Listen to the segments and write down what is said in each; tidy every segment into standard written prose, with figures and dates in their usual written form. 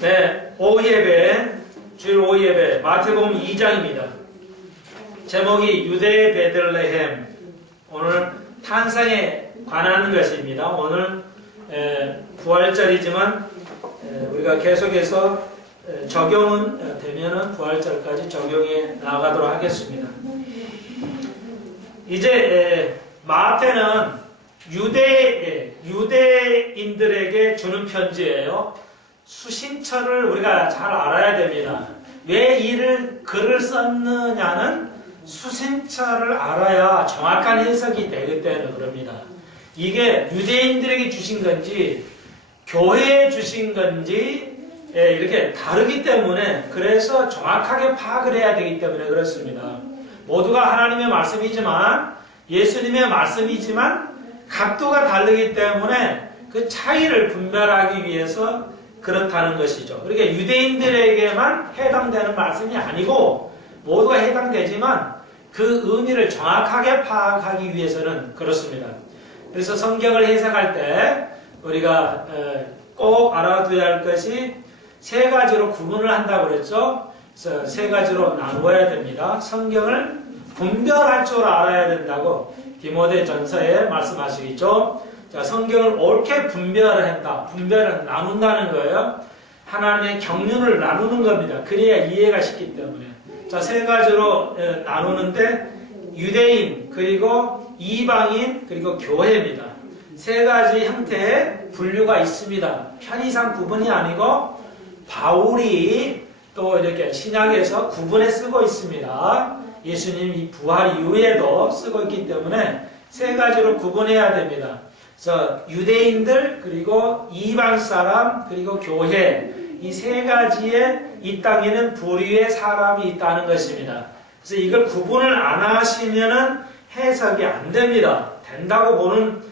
네, 오후 예배, 주일 오후 예배, 마태복음 2장입니다. 제목이 유대 베들레헴, 오늘 탄생에 관한 것입니다. 오늘 부활절이지만 우리가 계속해서 적용은 되면은 부활절까지 적용해 나가도록 하겠습니다. 이제 마태는 유대인들에게 주는 편지예요. 수신처를 우리가 잘 알아야 됩니다. 왜 글을 썼느냐는 수신처를 알아야 정확한 해석이 되기 때문에 그럽니다. 이게 유대인들에게 주신 건지 교회에 주신 건지 이렇게 다르기 때문에, 그래서 정확하게 파악을 해야 되기 때문에 그렇습니다. 모두가 하나님의 말씀이지만, 예수님의 말씀이지만 각도가 다르기 때문에 그 차이를 분별하기 위해서 그렇다는 것이죠. 그러니까 유대인들에게만 해당되는 말씀이 아니고 모두가 해당되지만 그 의미를 정확하게 파악하기 위해서는 그렇습니다. 그래서 성경을 해석할 때 우리가 꼭 알아둬야 할 것이 세 가지로 구분을 한다고 그랬죠. 그래서 세 가지로 나누어야 됩니다. 성경을 분별할 줄 알아야 된다고 디모데전서에 말씀하시겠죠. 자, 성경을 옳게 분별을 한다. 분별은 나눈다는 거예요. 하나님의 경륜을 나누는 겁니다. 그래야 이해가 쉽기 때문에. 자, 세 가지로 나누는데 유대인, 그리고 이방인, 그리고 교회입니다. 세 가지 형태의 분류가 있습니다. 편의상 구분이 아니고 바울이 또 이렇게 신약에서 구분해 쓰고 있습니다. 예수님이 부활 이후에도 쓰고 있기 때문에 세 가지로 구분해야 됩니다. 그래서 유대인들, 그리고 이방 사람, 그리고 교회, 이 세 가지의 이 땅에는 부류의 사람이 있다는 것입니다. 그래서 이걸 구분을 안 하시면은 해석이 안 됩니다. 된다고 보는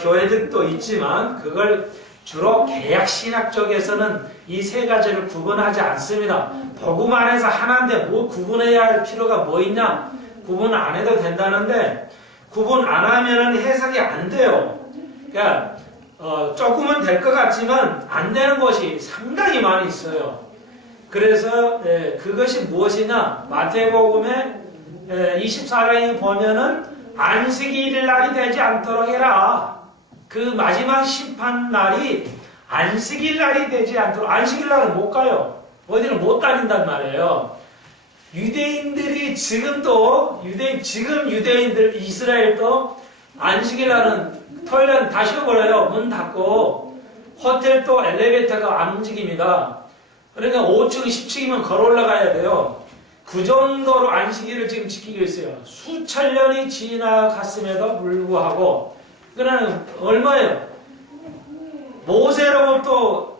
교회들도 있지만 그걸 주로 개약신학 쪽에서는 이 세 가지를 구분하지 않습니다. 복음 안에서 하나인데 뭐 구분해야 할 필요가 뭐 있냐? 구분 안 해도 된다는데 구분 안 하면은 해석이 안 돼요. 그러니까 조금은 될 것 같지만 안 되는 것이 상당히 많이 있어요. 그래서 그것이 무엇이냐? 마태복음의 24장에 보면은 안식일 날이 되지 않도록 해라. 그 마지막 심판 날이 안식일 날이 되지 않도록, 안식일 날은 못 가요. 어디는 못 다닌단 말이에요. 유대인들이 지금도 유대인들 이스라엘도 안식일 날은 토요일은 다 쉬어버려요. 문 닫고 호텔도 엘리베이터가 안 움직입니다. 그러니까 5층 10층이면 걸어 올라가야 돼요. 그 정도로 안식일을 지금 지키고 있어요. 수천 년이 지나갔음에도 불구하고. 그러나 얼마예요? 모세로부터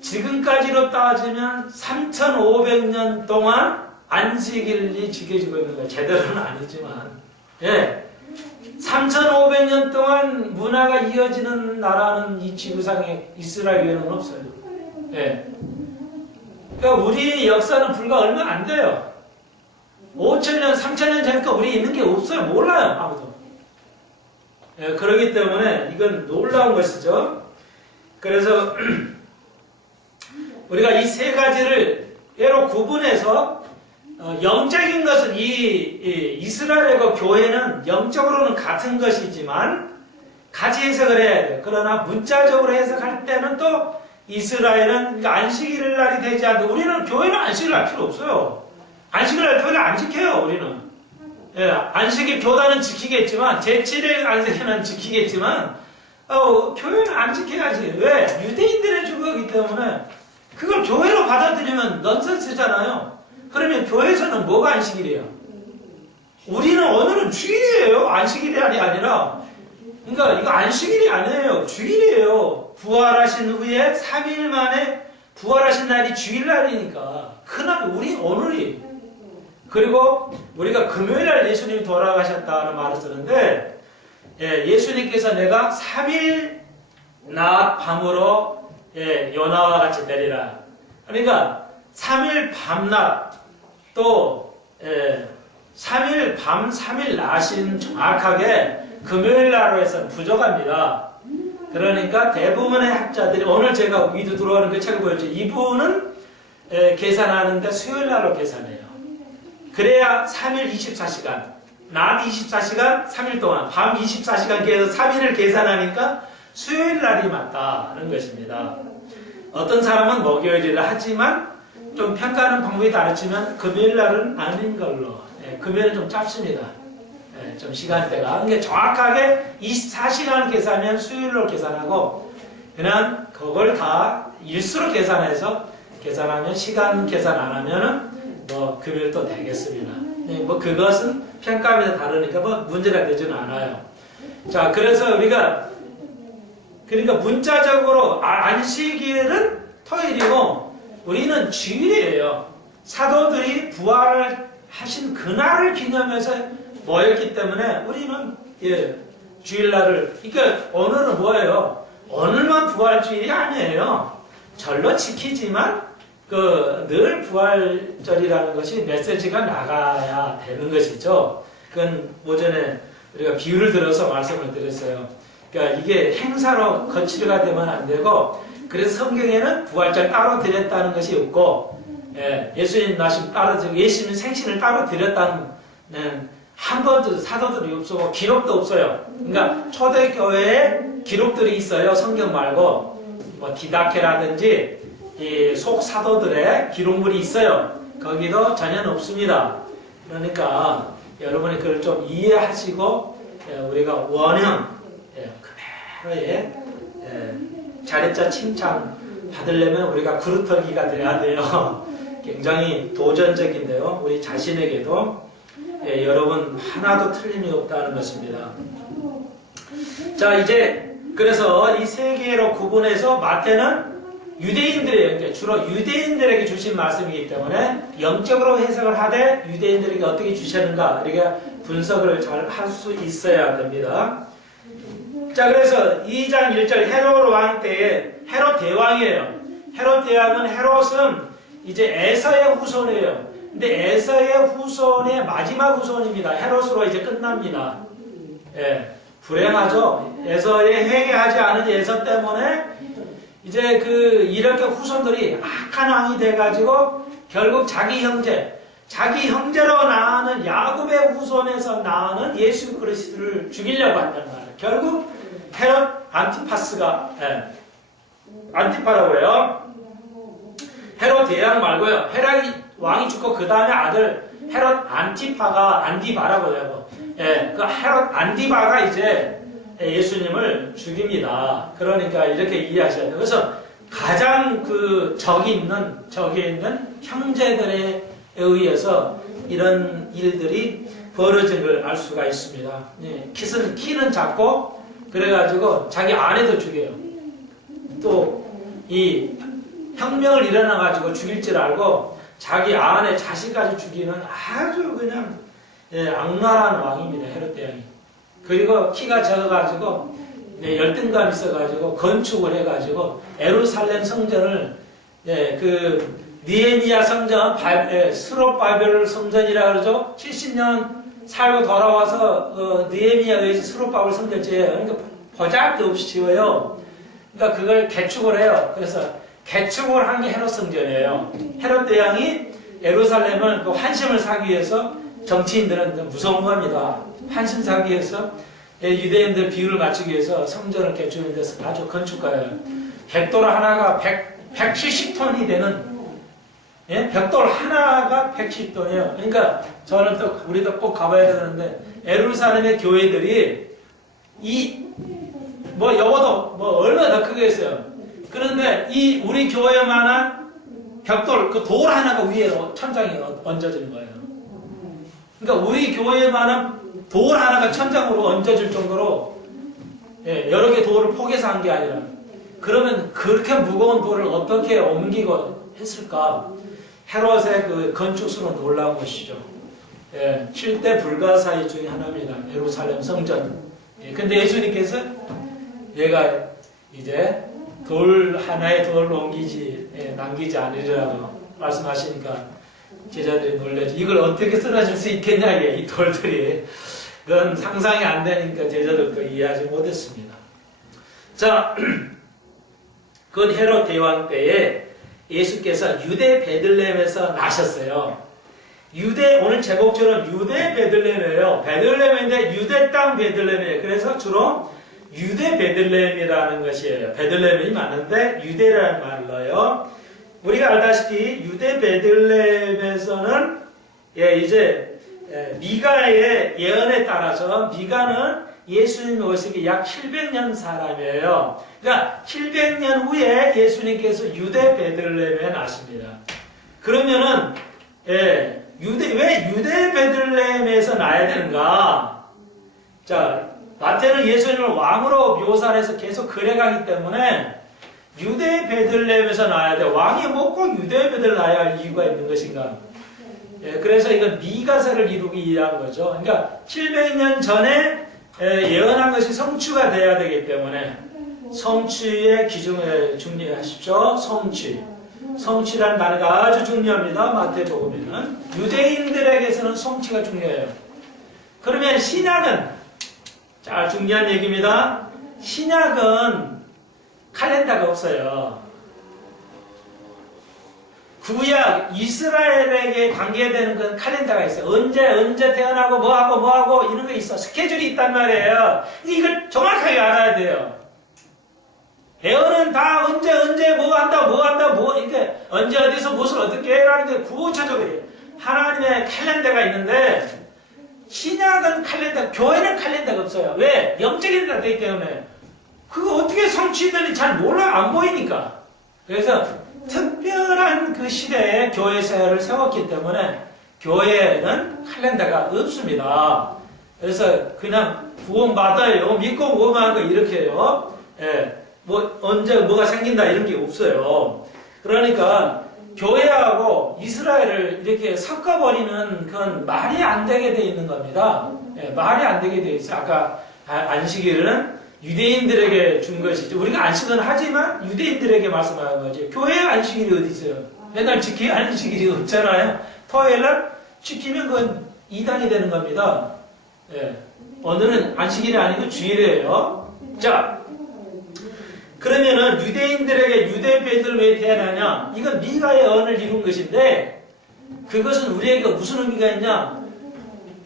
지금까지로 따지면 3,500년 동안 안식일이 지켜지고 있는 거예요. 제대로는 아니지만. 3,500년 동안 문화가 이어지는 나라는 이 지구상에 이스라엘 외에는 없어요. 그러니까 우리 역사는 불과 얼마 안 돼요. 5,000년, 3,000년 전니까 우리 있는 게 없어요. 몰라요. 아무도. 그렇기 때문에 이건 놀라운 것이죠. 그래서 우리가 이 세 가지를 예로 구분해서 영적인 것은 이스라엘과 교회는 영적으로는 같은 것이지만 같이 해석을 해야 돼요. 그러나 문자적으로 해석할 때는 또 이스라엘은 그러니까 안식일 날이 되지 않고, 우리는 교회는 안식일 날 필요 없어요. 안식일 날 교회를 안 지켜요. 우리는. 안식일 교단은 지키겠지만, 제7일 안식일은 지키겠지만 교회는 안 지켜야지. 왜? 유대인들의 준 거기 때문에 그걸 교회로 받아들이면 넌센스잖아요. 그러면 교회에서는 뭐가 안식일이에요? 우리는 오늘은 주일이에요. 안식일이 아니라. 그러니까 이거 안식일이 아니에요. 주일이에요. 부활하신 후에 3일 만에 부활하신 날이 주일날이니까 그날 우리 오늘이. 그리고 우리가 금요일날 예수님이 돌아가셨다는 말을 쓰는데, 예수님께서 내가 3일 낮 밤으로 요나와 같이 되리라. 그러니까 3일 밤낮, 또 3일 밤 3일 낮인 정확하게 금요일 날로 해서는 부족합니다. 그러니까 대부분의 학자들이 오늘 제가 위도 들어오는 그 책을 보였죠. 이분은 계산하는데 수요일 날로 계산해요. 그래야 3일 24시간, 낮 24시간 3일 동안, 밤 24시간 계속 3일을 계산하니까 수요일 날이 맞다는 것입니다. 어떤 사람은 목요일이라 하지만 좀 평가하는 방법이 다르지만 금요일 날은 아닌 걸로. 금요일은 좀 짧습니다. 좀 시간대가. 그러니까 정확하게 24시간 계산하면 수요일로 계산하고 그냥 그걸 다 일수로 계산해서 계산하면 시간 계산 안 하면은 뭐 금요일도 되겠습니다. 뭐 그것은 평가하면 다르니까 뭐 문제가 되지는 않아요. 자, 그래서 우리가 그러니까 문자적으로 안식일은 토요일이고 우리는 주일이에요. 사도들이 부활을 하신 그날을 기념해서 모였기 때문에 우리는 주일날을 그러니까 오늘은 뭐예요? 오늘만 부활주일이 아니에요. 절로 지키지만 늘 부활절이라는 것이 메시지가 나가야 되는 것이죠. 그건 오전에 우리가 비유를 들어서 말씀을 드렸어요. 그러니까 이게 행사로 거치가 되면 안 되고 그래서 성경에는 부활절 따로 드렸다는 것이 없고 예수님 나심 따로 드리고 예수님 생신을 따로 드렸다는 한 번도 사도들이 없고 기록도 없어요. 그러니까 초대교회에 기록들이 있어요. 성경 말고 뭐 디다케라든지 이 속사도들의 기록물이 있어요. 거기도 전혀 없습니다. 그러니까 여러분이 그걸 좀 이해하시고 우리가 원형 그대로의 잘했자 칭찬 받으려면 우리가 그루터기가 돼야 돼요. 굉장히 도전적인데요. 우리 자신에게도 여러분 하나도 틀림이 없다는 것입니다. 자, 이제 그래서 이 세 개로 구분해서 마태는 유대인들에게 그러니까 주로 유대인들에게 주신 말씀이기 때문에 영적으로 해석을 하되 유대인들에게 어떻게 주셨는가 이렇게 분석을 잘 할 수 있어야 됩니다. 자, 그래서 2장 1절 헤롯 왕 때에 헤롯 대왕이에요. 헤롯 대왕은 헤롯은 이제 에서의 후손이에요. 근데 에서의 후손의 마지막 후손입니다. 헤롯으로 이제 끝납니다. 불행하죠. 에서의 회개하지 않은 에서 때문에 이제 이렇게 후손들이 악한 왕이 돼가지고 결국 자기 형제로 낳는 야곱의 후손에서 낳는 예수 그리스도를 죽이려고 한단 말이에요. 결국 헤롯 안티파스가 안티파라고 해요. 헤롯 대왕 말고요. 헤롯 왕이 죽고 그 다음에 아들 헤롯 안디바라고 해요. 그 헤롯 안디바가 이제 예수님을 죽입니다. 그러니까 이렇게 이해하셔야 돼요. 그래서 가장 적이 있는 형제들에 의해서 이런 일들이 벌어진 걸 알 수가 있습니다. 키는 작고 그래가지고 자기 아내도 죽여요. 또 이 혁명을 일어나가지고 죽일 줄 알고 자기 아내 자식까지 죽이는 아주 그냥 악랄한 왕입니다. 헤롯 대왕이. 그리고 키가 작아가지고 열등감 있어가지고 건축을 해가지고 예루살렘 성전을 니에미야 성전, 스룹바벨 성전이라 그러죠. 70년 살고 돌아와서 느헤미야에 스룹바벨 성전 지어요. 그러니까 보잘것없이 지어요. 그러니까 그걸 개축을 해요. 그래서 개축을 한 게 헤롯 성전이에요. 헤롯 대왕이 예루살렘을 환심을 사기 위해서 정치인들은 무서운 겁니다. 환심 사기 위해서 유대인들 비율을 맞추기 위해서 성전을 개축한 데서 아주 건축가예요. 벽돌 하나가 170톤이 되는 벽돌 하나가 110톤이에요. 그러니까 저는 우리도 꼭 가봐야 되는데 예루살렘의 교회들이 여보도 얼마나 더 크게 했어요. 그런데 우리 교회만한 벽돌 돌 하나가 위에 천장에 얹어진 거예요. 그러니까 우리 교회만한 돌 하나가 천장으로 얹어질 정도로 여러 개 돌을 포개서 한 게 아니라 그러면 그렇게 무거운 돌을 어떻게 옮기고 했을까? 헤롯의 건축수는 놀라운 것이죠. 7대 불가사의 중에 하나입니다. 예루살렘 성전. 근데 예수님께서 얘가 이제 돌 하나의 돌을 남기지 않으리라고 말씀하시니까 제자들이 놀라죠. 이걸 어떻게 쓰러질 수 있겠냐, 이 돌들이. 그건 상상이 안 되니까 제자들도 이해하지 못했습니다. 자, 그 헤롯 대왕 때에 예수께서 유대 베들레헴에서 나셨어요. 오늘 제목처럼 유대 베들레헴이에요. 베들레헴인데 유대 땅 베들레헴이에요. 그래서 주로 유대 베들레헴이라는 것이에요. 베들레헴이 맞는데 유대라는 말을 넣어요. 우리가 알다시피 유대 베들레헴에서는 이제 미가의 예언에 따라서 미가는 예수님 오시기 약 700년 사람이에요. 그러니까 700년 후에 예수님께서 유대 베들레헴에 나십니다. 그러면은 왜 유대 베들레헴에서 나야 되는가? 자, 마태는 예수님을 왕으로 묘사를 해서 계속 그래가기 때문에 유대 베들레헴에서 나야 돼. 왕이 뭐 꼭 유대 베들레헴에 나야 할 이유가 있는 것인가? 그래서 이건 미가서를 이루기 위한 거죠. 그러니까 700년 전에 예언한 것이 성취가 돼야 되기 때문에 성취의 기준을 중요하십시오. 성취라는 단어가 아주 중요합니다. 마태복음에는 유대인들에게서는 성취가 중요해요. 그러면 신약은 자, 중요한 얘기입니다. 신약은 칼렌더가 없어요. 구약 이스라엘에게 관계되는 건 칼렌더가 있어요. 언제 태어나고 뭐하고 이런 게 있어. 스케줄이 있단 말이에요. 이걸 정확하게 알아야 돼요. 예언은 다 언제 뭐 한다 이렇게 언제 어디서 무엇을 어떻게 해라는 게 구체적으로 하나님의 칼렌더가 있는데 신약은 교회는 칼렌더가 없어요. 왜? 영적인 데가 되기 때문에 그거 어떻게 성취되는지 잘 몰라. 안 보이니까. 그래서 특별한 그 시대에 교회 사회를 세웠기 때문에 교회에는 칼렌더가 없습니다. 그래서 그냥 구원받아요. 믿고 구원하는 거 이렇게 해요. 뭐 언제 뭐가 생긴다 이런 게 없어요. 그러니까 교회하고 이스라엘을 이렇게 섞어버리는 그건 말이 안 되게 돼 있는 겁니다. 말이 안 되게 돼 있어요. 아까 안식일은 유대인들에게 준 것이죠. 우리가 안식은 하지만 유대인들에게 말씀하는 거죠. 교회 안식일이 어디 있어요? 맨날 지키기 안식일이 없잖아요. 토요일날 지키면 그건 이단이 되는 겁니다. 오늘은 안식일이 아니고 주일이에요. 자, 그러면은 유대인들에게 유대 베들레헴이 왜 태어나냐? 이건 미가의 언을 이룬 것인데 그것은 우리에게 무슨 의미가 있냐?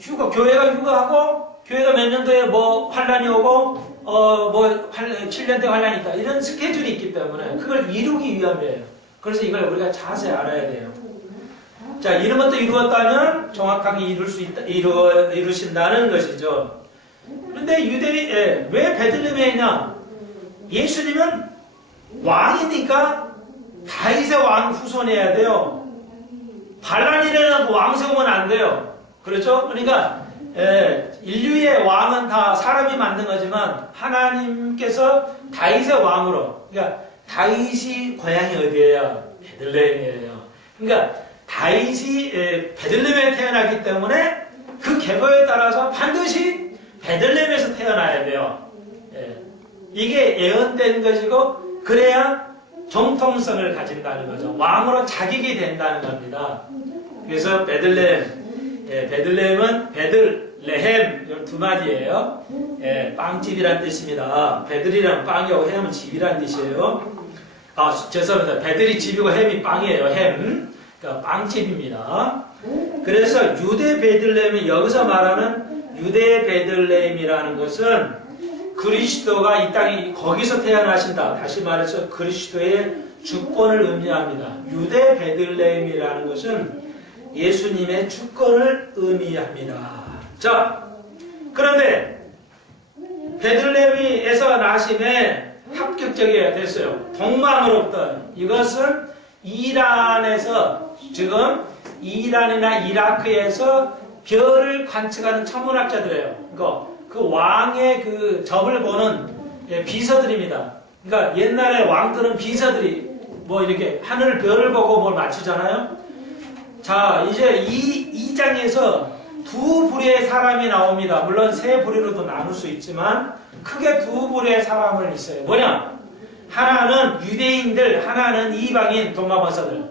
교회가 휴가하고 교회가 몇 년도에 뭐 환란이 오고 7년대 환란이 있다. 이런 스케줄이 있기 때문에 그걸 이루기 위함이에요. 그래서 이걸 우리가 자세히 알아야 돼요. 자, 이런 것도 이루었다면 정확하게 이루신다는 것이죠. 그런데 왜 베들레헴에 있냐? 예수님은 왕이니까 다윗의 왕 후손해야 돼요. 반란이 일어나고 왕 세우면 안 돼요. 그렇죠? 그러니까 인류의 왕은 다 사람이 만든 거지만 하나님께서 다윗의 왕으로, 그러니까 다윗이 고향이 어디예요? 베들레헴이에요. 그러니까 다윗이 베들레헴에 태어났기 때문에 그 계보에 따라서 반드시 베들레헴에서 태어나야 돼요. 이게 예언된 것이고 그래야 정통성을 가진다는 거죠. 왕으로 자격이 된다는 겁니다. 그래서 베들레헴은 베들레헴 두 마디예요. 빵집이란 뜻입니다. 베들이란 빵이고 햄은 집이란 뜻이에요. 죄송합니다. 베들이 집이고 햄이 빵이에요. 햄. 그러니까 빵집입니다. 그래서 유대 베들레헴이 여기서 말하는 유대 베들레헴이라는 것은 그리스도가 이 땅에 거기서 태어나신다. 다시 말해서 그리스도의 주권을 의미합니다. 유대 베들레헴이라는 것은 예수님의 주권을 의미합니다. 자, 그런데 베들레헴에서 나심에 합격적이어야 됐어요. 동방으로부터. 이것은 이란에서 지금 이란이나 이라크에서 별을 관측하는 천문학자들이에요. 그 왕의 그 점을 보는 비서들입니다. 그러니까 옛날에 왕들은 비서들이 뭐 이렇게 하늘 별을 보고 뭘 맞추잖아요. 자, 이제 이 장에서 두 부류의 사람이 나옵니다. 물론 세 부류로도 나눌 수 있지만 크게 두 부류의 사람을 있어요. 뭐냐? 하나는 유대인들, 하나는 이방인 동방박사들.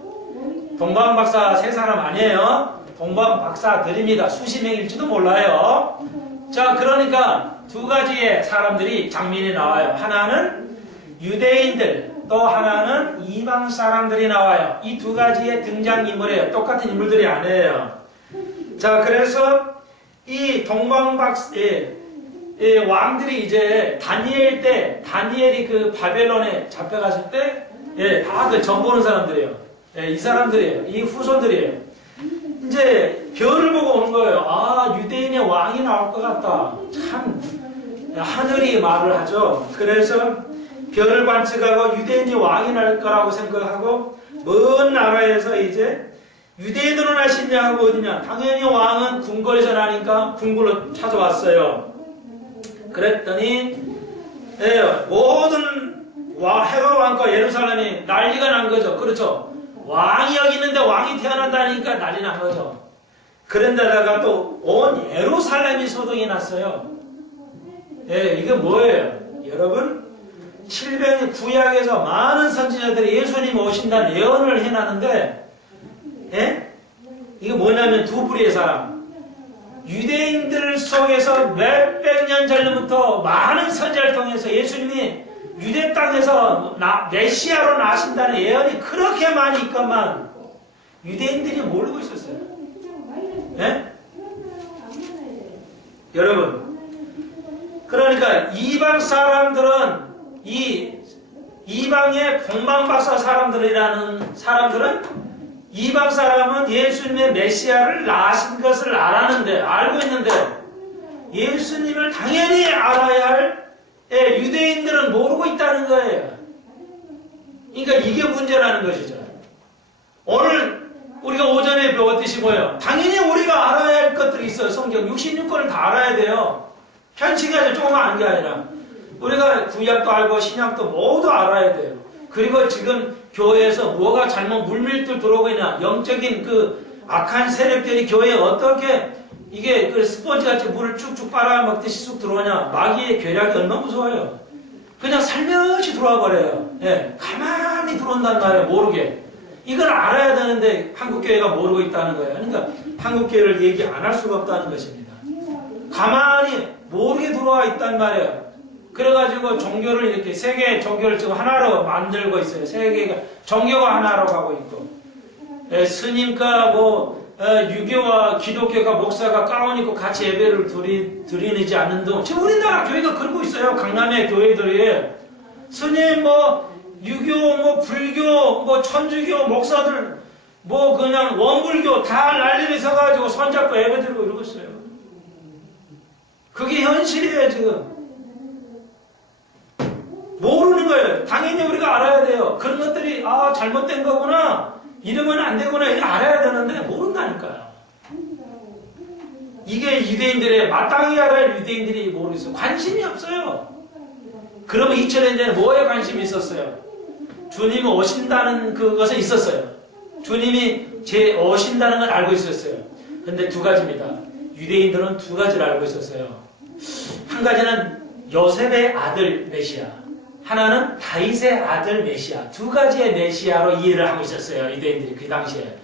동방박사 세 사람 아니에요. 동방박사들입니다. 수십 명일지도 몰라요. 자, 그러니까 두 가지의 사람들이 장면이 나와요. 하나는 유대인들, 또 하나는 이방 사람들이 나와요. 이 두 가지의 등장인물이에요. 똑같은 인물들이 아니에요. 자, 그래서 이 왕들이 이제 다니엘이 그 바벨론에 잡혀갔을 때, 다 그 점 보는 사람들이에요. 이 사람들이에요. 이 후손들이에요. 이제 별을 보고 오는 거예요. 아, 유대인의 왕이 나올 것 같다. 참, 하늘이 말을 하죠. 그래서 별을 관측하고 유대인이 왕이 날 거라고 생각하고, 먼 나라에서 이제 유대인으로 나시냐 하고 어디냐. 당연히 왕은 궁궐에서 나니까 궁궐로 찾아왔어요. 그랬더니 모든 헤롯 왕과 예루살렘이 난리가 난 거죠. 그렇죠. 왕이 여기 있는데 왕이 태어난다니까 난리 난 거죠. 그런데다가 또 온 예루살렘이 소동이 났어요. 이게 뭐예요? 여러분, 신명기 구약에서 많은 선지자들이 예수님 오신다는 예언을 해놨는데, 이게 뭐냐면 두 부류의 사람. 유대인들 속에서 몇백 년 전부터 많은 선지자를 통해서 예수님이 유대 땅에서 메시아로 나신다는 예언이 그렇게 많이 있건만 유대인들이 모르고 있었어요. 여러분, 그러니까 이방 사람들은 이방의 공방박사 사람들이라는 사람들은 이방 사람은 예수님의 메시아를 나신 것을 알고 있는데 예수님을 당연히 알아야 할 유대인들은 모르고 있다는 거예요. 그러니까 이게 문제라는 것이죠. 오늘 우리가 오전에 배웠듯이 뭐예요? 당연히 우리가 알아야 할 것들이 있어요. 성경 66권을 다 알아야 돼요. 편칭해서 조금만 아는 게 아니라 우리가 구약도 알고 신약도 모두 알아야 돼요. 그리고 지금 교회에서 뭐가 잘못 물밀들 들어오고 있냐, 영적인 그 악한 세력들이 교회에 어떻게 이게 그 스펀지같이 물을 쭉쭉 빨아먹듯이 쑥 들어오냐. 마귀의 괴력이 얼마나 무서워요. 그냥 살며시 들어와 버려요. 가만히 들어온단 말이에요. 모르게. 이걸 알아야 되는데 한국교회가 모르고 있다는 거예요. 그러니까 한국교회를 얘기 안 할 수가 없다는 것입니다. 가만히 모르게 들어와 있단 말이에요. 그래가지고 종교를 이렇게 세계 종교를 지금 하나로 만들고 있어요. 세계가 종교가 하나로 가고 있고, 스님과 유교와 기독교가 목사가 가운 입고 같이 예배를 드리지 않는 등 지금 우리나라 교회가 그러고 있어요. 강남의 교회들이 스님 유교 불교 천주교 목사들 그냥 원불교 다 난리를 서가지고 손잡고 예배 드리고 이러고 있어요. 그게 현실이에요. 지금 모르는 거예요. 당연히 우리가 알아야 돼요. 그런 것들이 잘못된 거구나, 이러면 안 되구나, 이렇게 알아야 되는데 모른다니까요. 이게 유대인들의 마땅히 알아야 할 유대인들이 모르겠어요. 관심이 없어요. 그러면 2000년 전에 뭐에 관심이 있었어요? 주님이 오신다는 그것은 있었어요. 주님이 오신다는 건 알고 있었어요. 근데 두 가지입니다. 유대인들은 두 가지를 알고 있었어요. 한 가지는 요셉의 아들 메시아, 하나는 다윗의 아들 메시아. 두 가지의 메시아로 이해를 하고 있었어요. 유대인들이 그 당시에.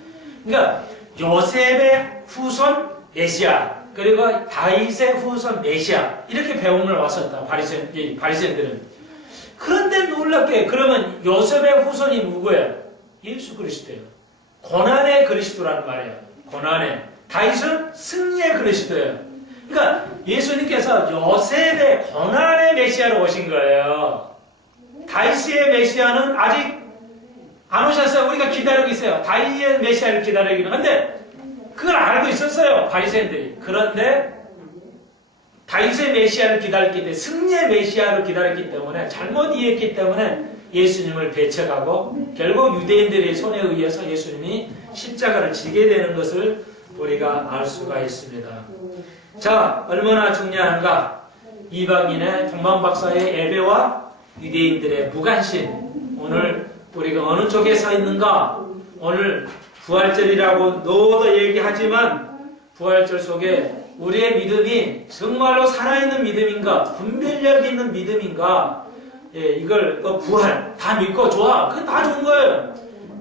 그러니까 요셉의 후손 메시아, 그리고 다윗의 후손 메시아, 이렇게 배움을 왔었다. 바리새인들은. 그런데 놀랍게 그러면 요셉의 후손이 누구예요? 예수 그리스도예요. 고난의 그리스도라는 말이에요. 고난의. 다윗은 승리의 그리스도예요. 그러니까 예수님께서 요셉의 고난의 메시아로 오신 거예요. 다윗의 메시아는 아직 안 오셨어요. 우리가 기다리고 있어요. 다윗의 메시아를 기다리기는. 근데 그걸 알고 있었어요. 바리새인들이. 그런데 다윗의 메시아를 기다렸기 때문에, 승리의 메시아를 기다렸기 때문에, 잘못 이해했기 때문에 예수님을 배척하고 결국 유대인들의 손에 의해서 예수님이 십자가를 지게 되는 것을 우리가 알 수가 있습니다. 자, 얼마나 중요한가? 이방인의 동방박사의 예배와 유대인들의 무관심. 오늘 우리가 어느 쪽에 서 있는가? 오늘 부활절이라고 너도 얘기하지만 부활절 속에 우리의 믿음이 정말로 살아있는 믿음인가? 분별력 있는 믿음인가? 이걸 부활 다 믿고 좋아. 그건 다 좋은 거예요.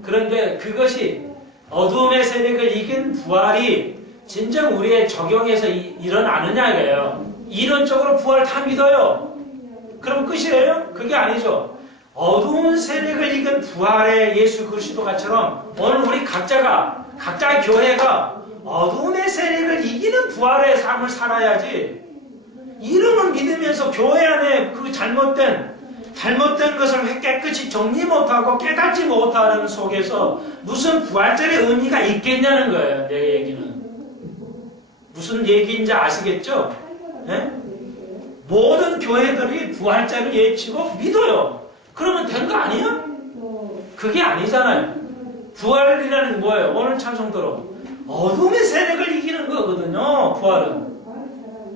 그런데 그것이 어두움의 세력을 이긴 부활이 진정 우리의 적용에서 일어나느냐예요. 이론적으로 부활 다 믿어요. 그럼 끝이에요? 그게 아니죠. 어두운 세력을 이긴 부활의 예수 그리스도가처럼 오늘 우리 각자의 교회가 어두움의 세력을 이기는 부활의 삶을 살아야지. 이름을 믿으면서 교회 안에 그 잘못된 것을 깨끗이 정리 못하고 깨닫지 못하는 속에서 무슨 부활절의 의미가 있겠냐는 거예요. 내 얘기는. 무슨 얘기인지 아시겠죠? 네? 모든 교회들이 부활절을 예치고 믿어요. 그러면 된 거 아니야? 그게 아니잖아요. 부활이라는 게 뭐예요? 오늘 찬송대로 어둠의 세력을 이기는 거거든요. 부활은.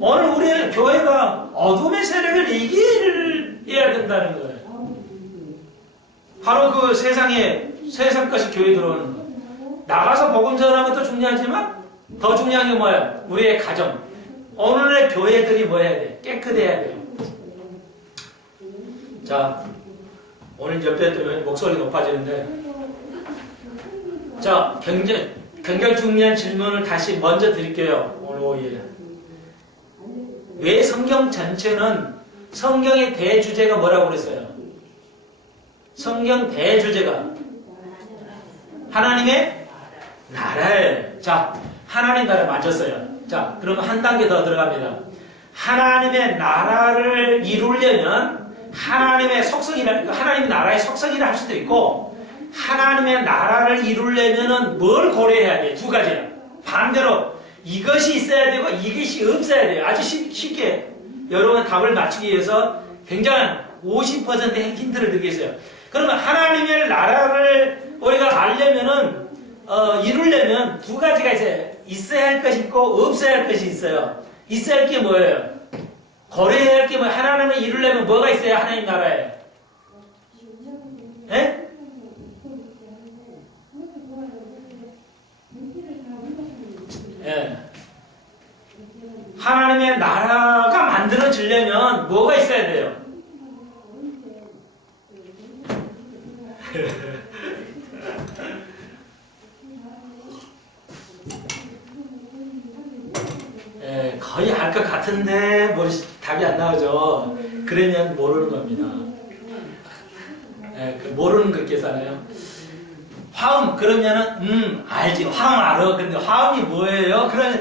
오늘 우리 교회가 어둠의 세력을 이겨야 된다는 거예요. 바로 그 세상까지 교회 들어오는 거. 나가서 복음 전하는 것도 중요하지만 더 중요한 게 뭐예요? 우리의 가정. 오늘의 교회들이 뭐 해야 돼? 깨끗해야 돼요. 자, 오늘 옆에 뜨면 목소리 높아지는데, 자, 굉장히 중요한 질문을 다시 먼저 드릴게요. 오늘 오후에. 왜 성경 전체는 성경의 대주제가 뭐라고 그랬어요? 성경 대주제가 하나님의 나라예요. 자, 하나님 나라 맞았어요. 자, 그러면 한 단계 더 들어갑니다. 하나님의 나라를 이루려면 하나님의 나라의 속성이라 할 수도 있고, 하나님의 나라를 이루려면은 뭘 고려해야 돼요? 두 가지야. 반대로 이것이 있어야 되고 이것이 없어야 돼요. 아주 쉽게 여러분 답을 맞추기 위해서 굉장한 50%의 힌트를 드리겠어요. 그러면 하나님의 나라를 우리가 알려면은 이루려면 두 가지가 있어요. 있어야 할 것이 있고 없어야 할 것이 있어요. 있어야 할 게 뭐예요? 고려해야 할 게 뭐예요? 하나님을 이루려면 뭐가 있어야 하나님 나라에? 예? 예. 하나님의 나라가 만들어지려면 뭐가 있어야 돼요? 예, 거의 알 것 같은데 뭐 답이 안 나오죠. 그러면 모르는 겁니다. 예, 모르는 거 계산해요. 화음 그러면은 알지. 화음 알아. 근데 화음이 뭐예요? 그러면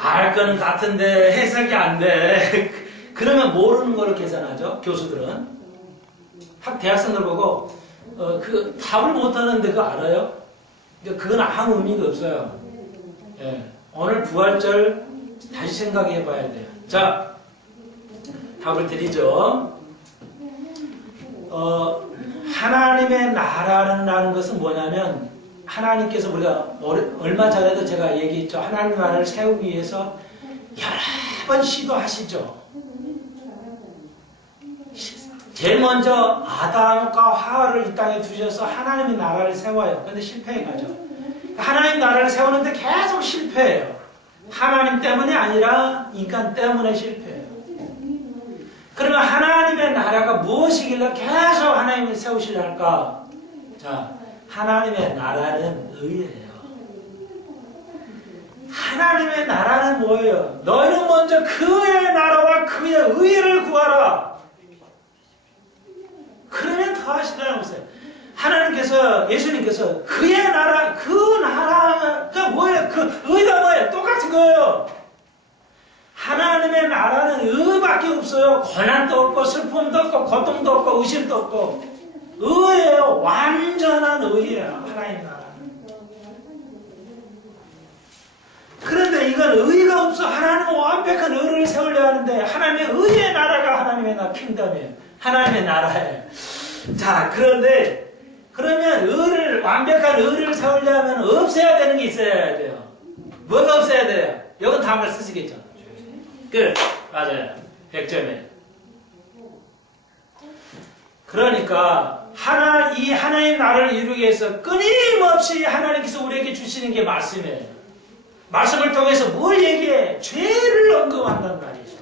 알 거는 같은데 해석이 안 돼. 그러면 모르는 거로 계산하죠. 교수들은 대학생들 보고 그 답을 못하는데 그거 알아요? 그러니까 그건 아무 의미가 없어요. 예, 오늘 부활절 다시 생각해 봐야 돼요. 자, 답을 드리죠. 하나님의 나라라는 것은 뭐냐면, 하나님께서 우리가 얼마 전에도 제가 얘기했죠. 하나님 나라를 세우기 위해서 여러 번 시도하시죠. 제일 먼저 아담과 하와를 이 땅에 두셔서 하나님의 나라를 세워요. 근데 실패해 가죠. 하나님 나라를 세우는데 계속 실패해요. 하나님 때문이 아니라 인간 때문에 실패해요. 그러면 하나님의 나라가 무엇이길래 계속 하나님이 세우시려 할까? 자, 하나님의 나라는 의예요. 하나님의 나라는 뭐예요? 너희는 먼저 그의 나라와 그의 의를 구하라. 그러면 더 하시라는 거예요. 하나님께서, 예수님께서 그의 나라, 그 나라가 뭐예요? 그 의가 뭐예요? 똑같은 거예요. 하나님의 나라는 의밖에 없어요. 고난도 없고 슬픔도 없고 고통도 없고 의심도 없고 의예요. 완전한 의예요. 하나님 나라는. 그런데 이건 의가 없어. 하나님은 완벽한 의를 세우려 하는데 하나님의 의의 나라가 하나님의 킹덤이에요. 하나님의 나라예요. 자, 그러면 완벽한 의를 세우려면 없애야 되는 게 있어야 돼요. 뭐가 없어야 돼요? 여긴 다음을 쓰시겠죠? 끝. 맞아요. 100점에. 그러니까 이 하나님 나라를 이루기 위해서 끊임없이 하나님께서 우리에게 주시는 게 말씀이에요. 말씀을 통해서 뭘 얘기해? 죄를 언급한단 말이죠.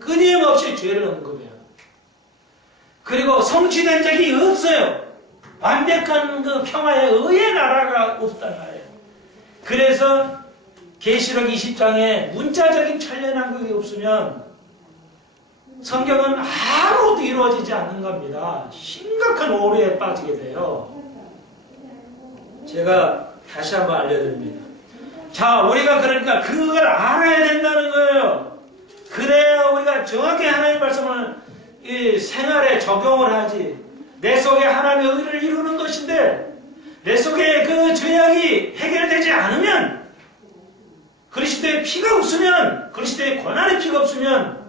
끊임없이 죄를 언급해요. 그리고 성취된 적이 없어요. 완벽한 그 평화의 의의 나라가 없단 말이에요. 그래서 계시록 20장에 문자적인 천년왕국이 없으면 성경은 아무것도 이루어지지 않는 겁니다. 심각한 오류에 빠지게 돼요. 제가 다시 한번 알려드립니다. 자, 우리가 그러니까 그걸 알아야 된다는 거예요. 그래야 우리가 정확히 하나님의 말씀을 이 생활에 적용을 하지. 내 속에 하나님의 의를 이루는 것인데 내 속에 그 죄악이 해결되지 않으면, 그리스도의 피가 없으면, 그리스도의 권한의 피가 없으면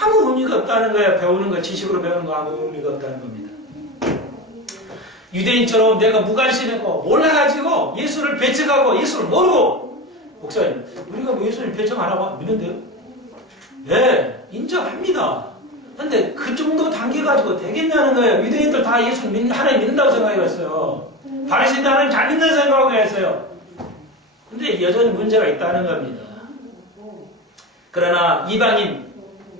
아무 의미가 없다는 거예요. 배우는 거, 지식으로 배우는 거 아무 의미가 없다는 겁니다. 유대인처럼 내가 무관심했고 몰라가지고 예수를 배척하고 예수를 모르고, 목사님 우리가 뭐 예수님 배척 안 하고 믿는데요? 네, 인정합니다. 근데 그 정도 단계가지고 되겠냐는 거예요. 유대인들 다 예수 하나님 믿는다고 생각했어요. 바리새인들 하나님 잘 믿는 생각하고 했어요. 근데 여전히 문제가 있다는 겁니다. 그러나 이방인,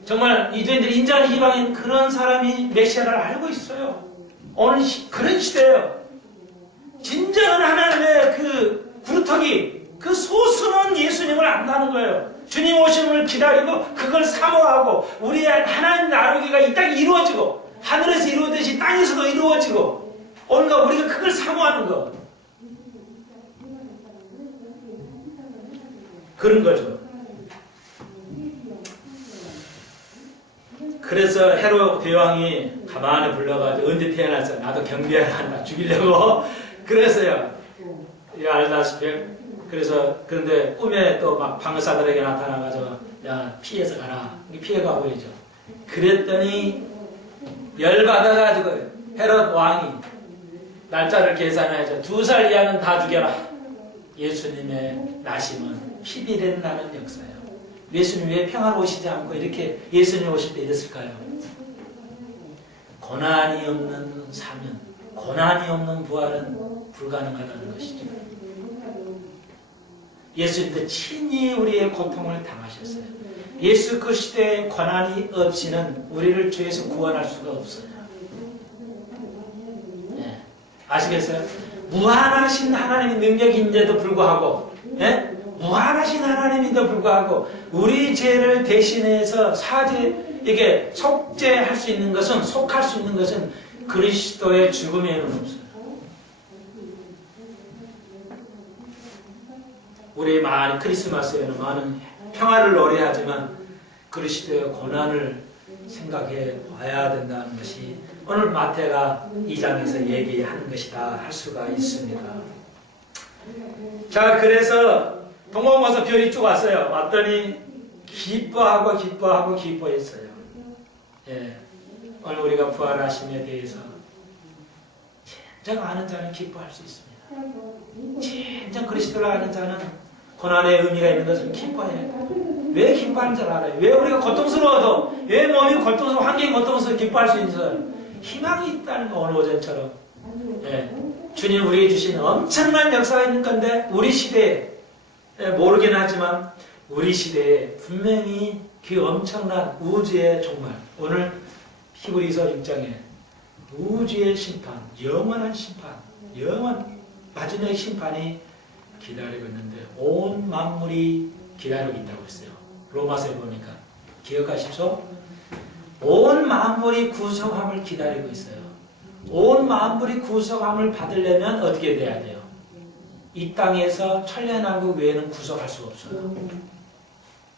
정말 유대인들이 인정하는 이방인, 그런 사람이 메시아를 알고 있어요. 오늘 그런 시대예요. 진정한 하나님의 그 구루터기, 그 소수는 예수님을 안다는 거예요. 주님 오심을 기다리고 그걸 사모하고 우리의 하나님 나누기가 이 땅에 이루어지고 하늘에서 이루어지듯이 땅에서도 이루어지고 오늘과 우리가 그걸 사모하는 거, 그런 거죠. 그래서 헤롯 대왕이 가만히 불러가지고 언제 태어났어? 나도 경비하러 한다. 죽이려고. 그래서요. 알다시피. 그래서 그런데 꿈에 또 막 방사들에게 나타나가지고 야 피해서 가라. 피해가 보이죠. 그랬더니 열받아가지고 헤롯 왕이 날짜를 계산해서 2살 이하는 다 죽여라. 예수님의 나심은 피비린다는 역사예요. 예수님 왜 평화로우시지 않고 이렇게 예수님 오실 때 이랬을까요? 고난이 없는 사면, 고난이 없는 부활은 불가능하다는 것이죠. 예수님도 친히 우리의 고통을 당하셨어요. 예수 그리스도의 고난이 없이는 우리를 죄에서 구원할 수가 없어요. 네. 아시겠어요? 무한하신 하나님의 능력인데도 불구하고, 네? 무한하신 하나님인데도 불구하고 우리 죄를 대신해서 이게 속죄할 수 있는 것은, 속할 수 있는 것은 그리스도의 죽음에는 없어요. 우리 많은 크리스마스에는 많은 평화를 노래하지만 그리스도의 고난을 생각해 봐야 된다는 것이 오늘 마태가 2장에서 얘기하는 것이다 할 수가 있습니다. 자, 그래서 동방에서 별이 쭉 왔어요. 왔더니 기뻐했어요. 예. 오늘 우리가 부활하심에 대해서 진정 아는 자는 기뻐할 수 있습니다. 진정 그리스도를 아는 자는 고난의 의미가 있는 것을 기뻐해요. 왜 기뻐하는 줄 알아요? 왜 우리가 고통스러워도, 왜 몸이 고통스러워, 환경이 고통스러워 기뻐할 수 있는 희망이 있다는 거, 오늘 오전처럼. 예. 주님 우리에게 주신 엄청난 역사가 있는 건데 우리 시대에, 모르긴 하지만 우리 시대에 분명히 그 엄청난 우주의 종말, 오늘 히브리서 6장에 우주의 심판, 영원한 심판, 마지막의 심판이 기다리고 있는데 온 만물이 기다리고 있다고 했어요. 로마서에 보니까. 기억하십시오? 온 만물이 구속함을 기다리고 있어요. 온 만물이 구속함을 받으려면 어떻게 돼야 돼요? 이 땅에서 천년왕국 외에는 구속할 수가 없어요.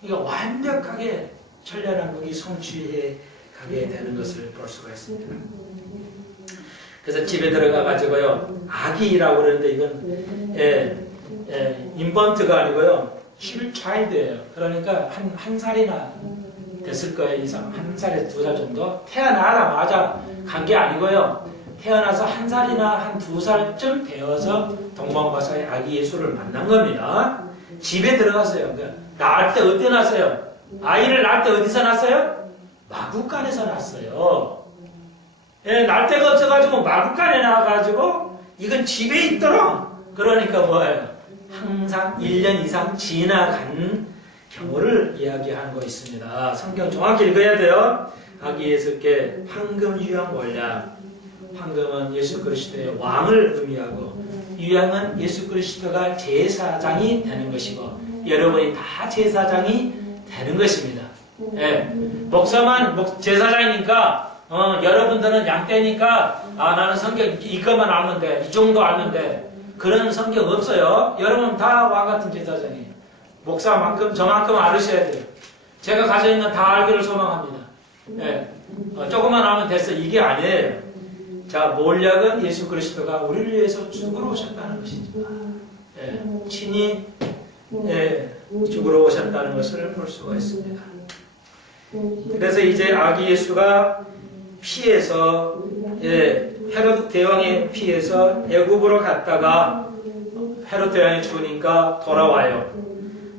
그러니까 완벽하게 천년왕국이 성취해 가게 되는 것을 볼 수가 있습니다. 그래서 집에 들어가 가지고요, 아기라고 그러는데 이건 인번트가 아니고요, 칠차일드예요. 그러니까 한 살이나 됐을 거예요. 이상 한 살에서 2살 정도 태어나자마자 간 게 아니고요. 태어나서 1살이나 한 2살쯤 되어서 동방바사의 아기 예수를 만난 겁니다. 집에 들어갔어요. 그러니까 낳을 때 어디 낳았어요? 아이를 낳을 때 어디서 낳았어요? 마구간에서 낳았어요. 예, 낳을 데가 없어가지고 마구간에 나와가지고 이건 집에 있도록, 그러니까 뭐예요? 항상 1년 이상 지나간 경우를 이야기하는 거 있습니다. 성경 정확히 읽어야 돼요. 아기 예수께 황금 유향 원략. 황금은 예수 그리스도의 왕을 의미하고 유향은 예수 그리스도가 제사장이 되는 것이고 여러분이 다 제사장이 되는 것입니다. 예. 목사만 제사장이니까 여러분들은 양떼니까 나는 성경 이것만 알면 돼. 이 정도 알면 돼. 그런 성경 없어요. 여러분 다 와 같은 제사장이에요. 목사만큼 저만큼 알으셔야 돼요. 제가 가지고 있는 다 알기를 소망합니다. 예. 조금만 알면 됐어. 이게 아니에요. 자, 몰약은 예수 그리스도가 우리를 위해서 죽으러 오셨다는 것이죠. 예. 친히 죽으러 오셨다는 것을 볼 수가 있습니다. 그래서 이제 아기 예수가 피해서 헤롯 대왕의 피해서 애굽으로 갔다가 헤롯 대왕이 죽으니까 돌아와요.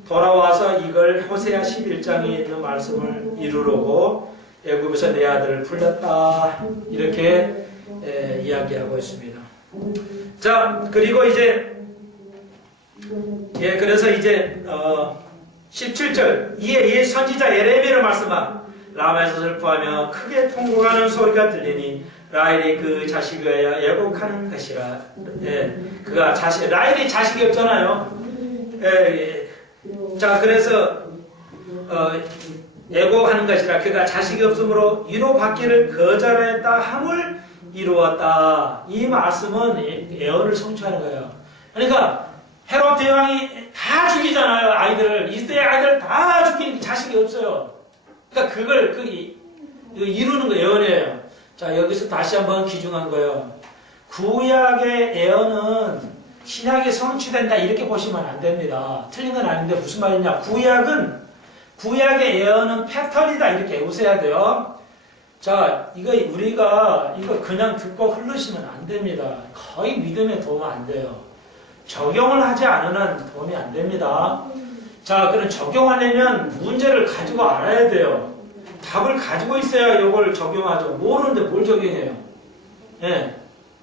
돌아와서 이걸 호세아 11장에 있는 말씀을 이루려고 애굽에서 내 아들을 풀렸다 이렇게 이야기하고 있습니다. 자, 그리고 이제 그래서 이제 17절 이에 선지자 예레미야를 말씀하 라마에서 슬퍼하며 크게 통곡하는 소리가 들리니 라헬이 그 자식을 위하여 애곡하는 것이라. 그가 라헬이 자식이 없잖아요. 자, 그래서 애곡하는 것이라. 그가 자식이 없으므로 위로받기를 거절하였다 함을 이루었다. 이 말씀은 예언을 성취하는 거예요. 그러니까 헤롯 대왕이 다 죽이잖아요. 아이들을. 이스라엘 아이들 다 죽이는 자식이 없어요. 그러니까 그걸 이루는 거 예언이에요. 자, 여기서 다시 한번 기중한 거예요. 구약의 예언은 신약에 성취된다 이렇게 보시면 안 됩니다. 틀린 건 아닌데 무슨 말이냐? 구약의 예언은 패턴이다 이렇게 보셔야 돼요. 자, 우리가 그냥 듣고 흐르시면 안 됩니다. 거의 믿음에 도움 안 돼요. 적용을 하지 않으면 도움이 안 됩니다. 자, 그럼 적용하려면 문제를 가지고 알아야 돼요. 답을 가지고 있어야 이걸 적용하죠. 모르는데 뭘 적용해요? 예.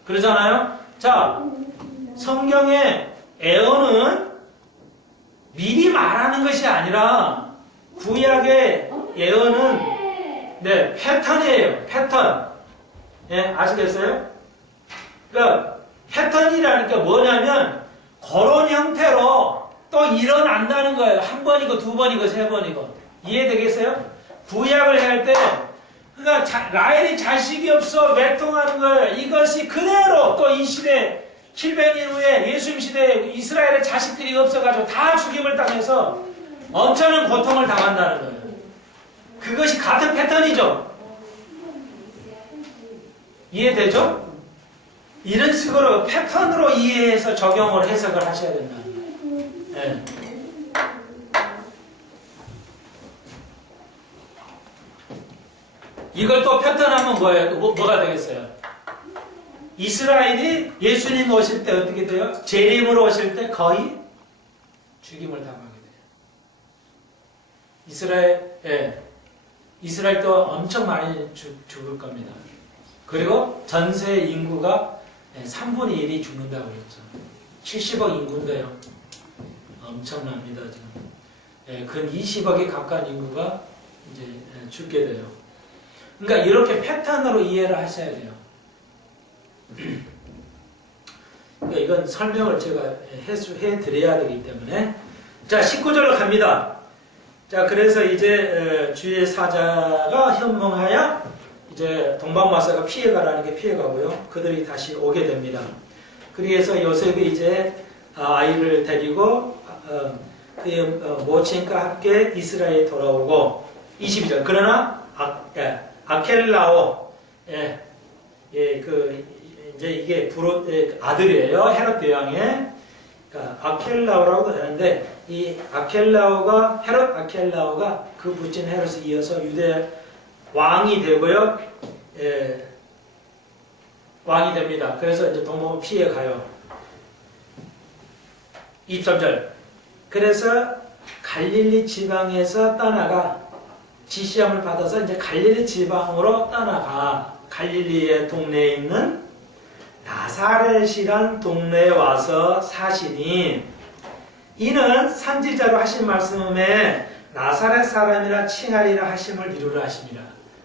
그러잖아요? 자, 성경의 예언은 미리 말하는 것이 아니라 구약의 예언은 패턴이에요. 패턴. 예, 아시겠어요? 그러니까 패턴이라는 게 뭐냐면 그런 형태로 또 일어난다는 거예요. 한 번이고 두 번이고 세 번이고. 이해되겠어요? 구약을 할 때 그러니까 라헬이 자식이 없어 외통하는 거예요. 이것이 그대로 또 이 시대 700년 후에 예수님 시대에 이스라엘의 자식들이 없어가지고 다 죽임을 당해서 엄청난 고통을 당한다는 거예요. 그것이 같은 패턴이죠. 이해되죠? 이런 식으로 패턴으로 이해해서 적용을 해석을 하셔야 된다는 거예요. 네. 이걸 또 패턴하면 뭐예요? 뭐가 되겠어요? 이스라엘이 예수님 오실 때 어떻게 돼요? 재림으로 오실 때 거의 죽임을 당하게 돼요. 이스라엘도 엄청 많이 죽을 겁니다. 그리고 전세 인구가 3분의 1이 죽는다고 그랬죠. 70억 인구인데요. 엄청납니다, 지금. 근 20억에 가까운 인구가 이제 죽게 돼요. 그러니까 이렇게 패턴으로 이해를 하셔야 돼요. 그러니까 이건 설명을 제가 해드려야 되기 때문에. 자, 19절로 갑니다. 자, 그래서 이제 주의 사자가 현몽하여 이제 동방마사가 피해가라는 게 피해가고요. 그들이 다시 오게 됩니다. 그래서 요셉이 이제 아이를 데리고 그의 모친과 함께 이스라엘에 돌아오고 22절. 그러나 아켈라오 이제 이게 아들이에요. 헤롯 대왕의 아켈라오라고도 하는데 이 아켈라오가 헤롯 아켈라오가 그 부친 헤롯에 이어서 유대 왕이 되고요. 왕이 됩니다. 그래서 이제 동방 피해 가요. 23절. 그래서 갈릴리 지방에서 떠나가 지시함을 받아서 이제 갈릴리 지방으로 떠나가 갈릴리의 동네에 있는 나사렛이란 동네에 와서 사시니 이는 선지자로 하신 말씀에 나사렛 사람이라 칭하리라 하심을 이루라 하십니다.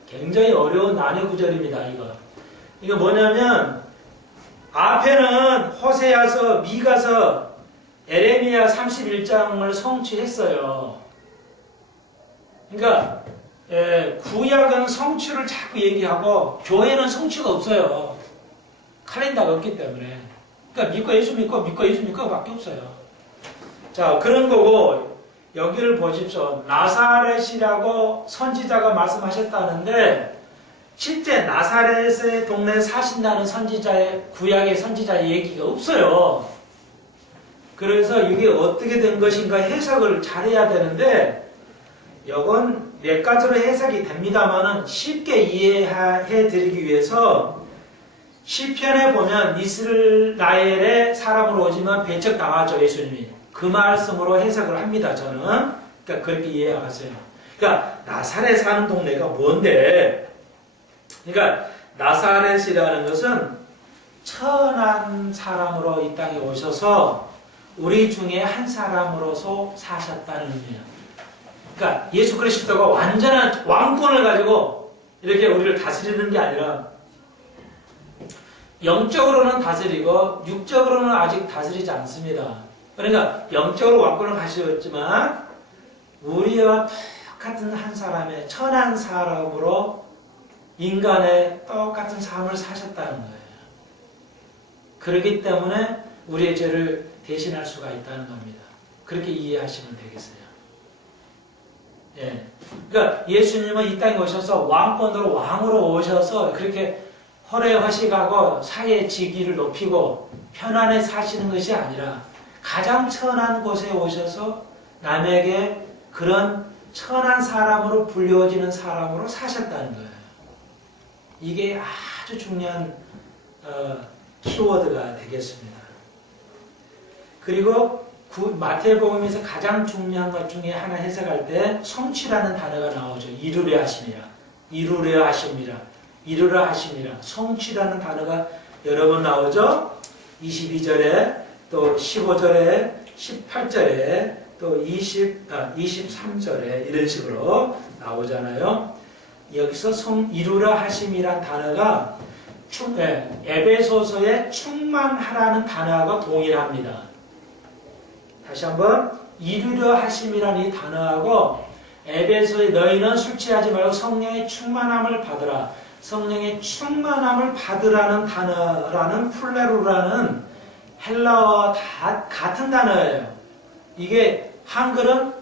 굉장히 어려운 난해 구절입니다. 이거 뭐냐면 앞에는 호세아서 미가서 에레미야 31장을 성취했어요. 그러니까 구약은 성취를 자꾸 얘기하고 교회는 성취가 없어요. 칼렌더가 없기 때문에. 그러니까 믿고 예수 믿고 예수 믿고 밖에 없어요. 자, 그런 거고 여기를 보십시오. 나사렛이라고 선지자가 말씀하셨다는데 실제 나사렛의 동네에 사신다는 선지자의 구약의 선지자의 얘기가 없어요. 그래서 이게 어떻게 된 것인가 해석을 잘해야 되는데 이건 몇 가지로 해석이 됩니다만은 쉽게 이해해 드리기 위해서 시편에 보면 이스라엘의 사람으로 오지만 배척당하죠, 예수님이. 그 말씀으로 해석을 합니다, 저는. 그러니까 그렇게 이해하세요. 그러니까 나사렛 사는 동네가 뭔데? 그러니까 나사렛이라는 것은 천한 사람으로 이 땅에 오셔서 우리 중에 한 사람으로서 사셨다는 의미예요. 그러니까 예수 그리스도가 완전한 왕권을 가지고 이렇게 우리를 다스리는 게 아니라 영적으로는 다스리고 육적으로는 아직 다스리지 않습니다. 그러니까 영적으로 왕권을 가지셨지만 우리와 똑같은 한 사람의 천한 사람으로 인간의 똑같은 삶을 사셨다는 거예요. 그렇기 때문에 우리의 죄를 대신할 수가 있다는 겁니다. 그렇게 이해하시면 되겠어요. 예. 그러니까 예수님은 이 땅에 오셔서 왕권으로 왕으로 오셔서 그렇게 허례허식하고 사회의 지위를 높이고 편안히 사시는 것이 아니라 가장 천한 곳에 오셔서 남에게 그런 천한 사람으로 불려지는 사람으로 사셨다는 거예요. 이게 아주 중요한 키워드가 되겠습니다. 그리고 마태복음에서 가장 중요한 것 중에 하나 해석할 때 성취라는 단어가 나오죠. 이루려 하심이라. 이루려 하심이라. 이루려 하심이라. 성취라는 단어가 여러 번 나오죠. 22절에 또 15절에 18절에 또 23절에 이런 식으로 나오잖아요. 여기서 이루려 하심이란 단어가 에베소서의 충만하라는 단어하고 동일합니다. 다시 한번 이루려 하심이라는 이 단어하고 에베소의 너희는 술 취하지 말고 성령의 충만함을 받으라. 성령의 충만함을 받으라는 단어라는 플레루라는 헬라어와 다 같은 단어예요. 이게 한글은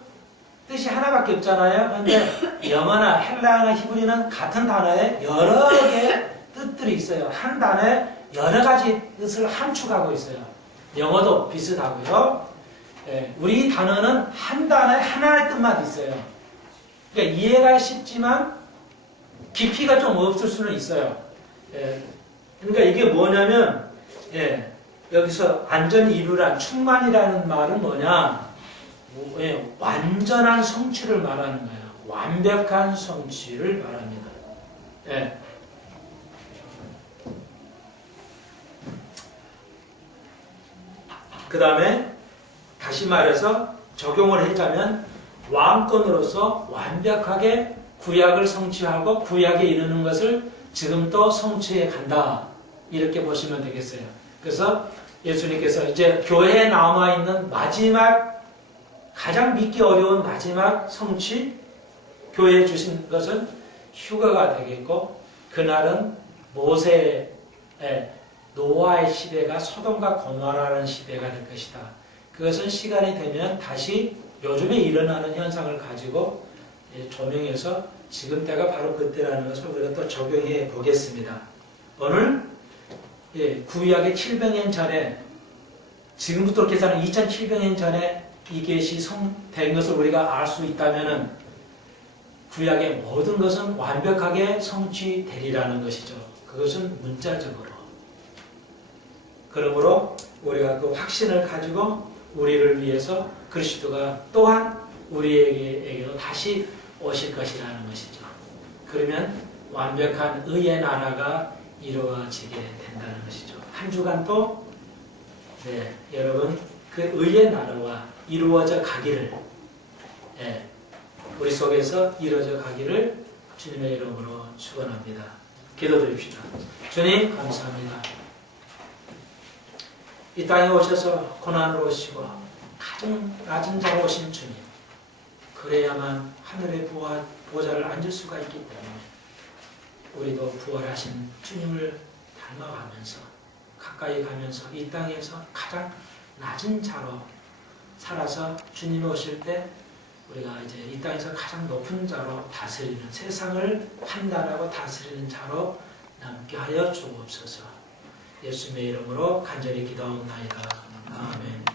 뜻이 하나밖에 없잖아요. 그런데 영어나 헬라어나 히브리는 같은 단어에 여러 개의 뜻들이 있어요. 한 단어에 여러 가지 뜻을 함축하고 있어요. 영어도 비슷하고요. 예, 우리 단어는 한 단어에 하나의 뜻만 있어요. 그러니까 이해가 쉽지만 깊이가 좀 없을 수는 있어요. 예, 그러니까 이게 뭐냐면 여기서 완전히 이루란 충만이라는 말은 뭐냐? 완전한 성취를 말하는 거예요. 완벽한 성취를 말합니다. 그 다음에 다시 말해서 적용을 하자면 왕권으로서 완벽하게 구약을 성취하고 구약에 이르는 것을 지금 또 성취해 간다. 이렇게 보시면 되겠어요. 그래서 예수님께서 이제 교회에 남아있는 마지막 가장 믿기 어려운 마지막 성취 교회에 주신 것은 휴거가 되겠고 그날은 모세의 노아의 시대가 소돔과 고모라라는 시대가 될 것이다. 그것은 시간이 되면 다시 요즘에 일어나는 현상을 가지고 조명해서 지금 때가 바로 그때라는 것을 우리가 또 적용해 보겠습니다. 오늘 구약의 700년 전에 지금부터 계산은 2700년 전에 이 계시 된 것을 우리가 알 수 있다면 구약의 모든 것은 완벽하게 성취되리라는 것이죠. 그것은 문자적으로. 그러므로 우리가 그 확신을 가지고 우리를 위해서 그리스도가 또한 우리에게도 다시 오실 것이라는 것이죠. 그러면 완벽한 의의 나라가 이루어지게 된다는 것이죠. 한 주간 또 여러분 그 의의 나라와 이루어져 가기를 우리 속에서 이루어져 가기를 주님의 이름으로 축원합니다. 기도드립시다. 주님 감사합니다. 이 땅에 오셔서 고난으로 오시고 가장 낮은 자로 오신 주님 그래야만 하늘의 보좌를 앉을 수가 있기 때문에 우리도 부활하신 주님을 닮아가면서 가까이 가면서 이 땅에서 가장 낮은 자로 살아서 주님이 오실 때 우리가 이제 이 땅에서 가장 높은 자로 다스리는, 세상을 판단하고 다스리는 자로 남게 하여 주옵소서. 예수님의 이름으로 간절히 기도하옵나이다. 아멘.